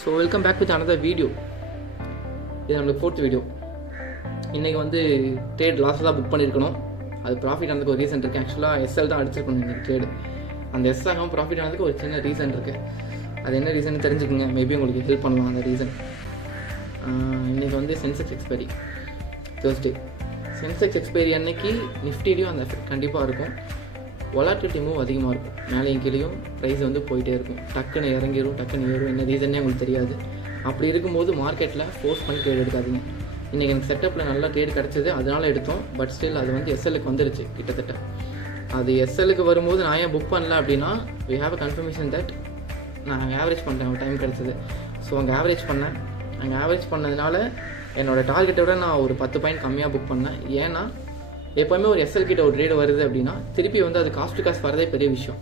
So welcome back with another video. இது நம்மளுக்கு 4th video. இன்றைக்கி வந்து ட்ரேட் லாஸில் தான் புக் பண்ணியிருக்கணும். அது ப்ராஃபிட் ஆனதுக்கு ஒரு ரீசன் இருக்குது. ஆக்சுவலாக எஸ்எல் தான் அடிச்சிருக்கணும் இன்றைக்கி ட்ரேடு. அந்த எஸ் ஆகாமல் ப்ராஃபிட் ஆனதுக்கு ஒரு சின்ன ரீசன் இருக்குது. அது என்ன ரீசன் தெரிஞ்சுக்கோங்க, மேபி உங்களுக்கு ஹெல்ப் பண்ணலாம் அந்த ரீசன். இன்றைக்கி வந்து Sensex expiry Thursday. Sensex expiry அன்னைக்கு நிஃப்டிலையும் அந்த எஃபெக்ட் கண்டிப்பாக இருக்கும். வொலாட்டிலிட்டி மூவ் அதிகமாக இருக்கும். மேலேயும் கீழேயும் ப்ரைஸ் வந்து போயிட்டே இருக்கும். டக்குன்னு இறங்கிடும், டக்குன்னு ஏறும். என்ன ரீசன்னே உங்களுக்கு தெரியாது. அப்படி இருக்கும்போது மார்க்கெட்டில் ஃபோர்ஸ் பண்ணி ட்ரேட் எடுக்காதீங்க. இன்றைக்கி எனக்கு செட்டப்பில் நல்லா ட்ரேட் கிடச்சிது, அதனால் எடுத்தோம். பட் ஸ்டில் அது வந்து எஸ்எல்லுக்கு வந்துருச்சு கிட்டத்தட்ட. அது எஸ்எல்லுக்கு வரும்போது நான் ஏன் புக் பண்ணல அப்படின்னா, we have a confirmation that நான் ஆவரேஜ் பண்ணுறேன். ஒரு டைம் கிடச்சிது. ஸோ அங்கே ஆவரேஜ் பண்ணேன். அங்கே ஆவரேஜ் பண்ணதுனால என்னோடய டார்கெட்டை விட நான் ஒரு 10 பாயிண்ட் கம்மியாக புக் பண்ணேன். ஏன்னா எப்போவுமே ஒரு எஸ்எல் கிட்ட ஒரு ட்ரேடு வருது அப்படின்னா திருப்பி வந்து அது காஸ்ட் டு காஸ்ட் வரதே பெரிய விஷயம்.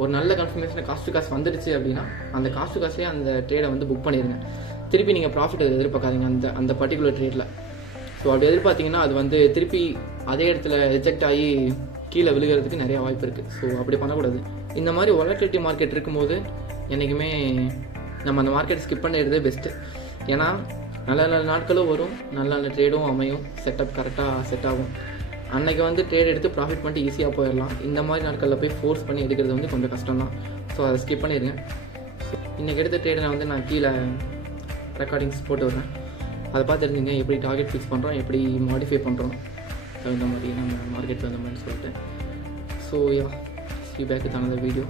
ஒரு நல்ல கன்ஃபர்மேஷன் காஸ்ட் டு காஸ்ட் வந்துடுச்சு அப்படின்னா அந்த காஸ்ட் டு காஸ்ட்லேயே அந்த ட்ரேடை வந்து புக் பண்ணிடுங்க. திருப்பி நீங்கள் ப்ராஃபிட் எதிர்பார்க்காதீங்க அந்த பர்டிகுலர் ட்ரேடில். ஸோ அப்படி எதிர்பார்த்தீங்கன்னா அது வந்து திருப்பி அதே இடத்துல ரிஜெக்ட் ஆகி கீழே விழுகிறதுக்கு நிறைய வாய்ப்பு இருக்குது. ஸோ அப்படி பண்ணக்கூடாது. இந்த மாதிரி வொலட்டிலிட்டி மார்க்கெட் இருக்கும்போது என்றைக்குமே நம்ம அந்த மார்க்கெட் ஸ்கிப் பண்ணிடுறதே பெஸ்ட்டு. ஏன்னா நல்ல நல்ல நாட்களும் வரும், நல்ல நல்ல ட்ரேடும் அமையும், செட்டப் கரெக்டாக செட் ஆகும். அன்றைக்கி வந்து ட்ரேட் எடுத்து ப்ராஃபிட் பண்ணிட்டு ஈஸியாக போயிடலாம். இந்த மாதிரி நாட்களில் போய் ஃபோர்ஸ் பண்ணி எடுக்கிறது வந்து கொஞ்சம் கஷ்டம் தான். ஸோ அதை ஸ்கிப் பண்ணிடுங்க. இன்றைக்கி எடுத்த ட்ரேடை நான் கீழே ரெக்கார்டிங்ஸ் போட்டு விட்றேன். அதை பார்த்து தெரிஞ்சுங்க எப்படி டார்கெட் ஃபிக்ஸ் பண்ணுறோம், எப்படி மாடிஃபை பண்ணுறோம் இந்த மாதிரி நம்ம மார்க்கெட் வந்த மாதிரி சொல்லிட்டு. So yeah, see you back with another video.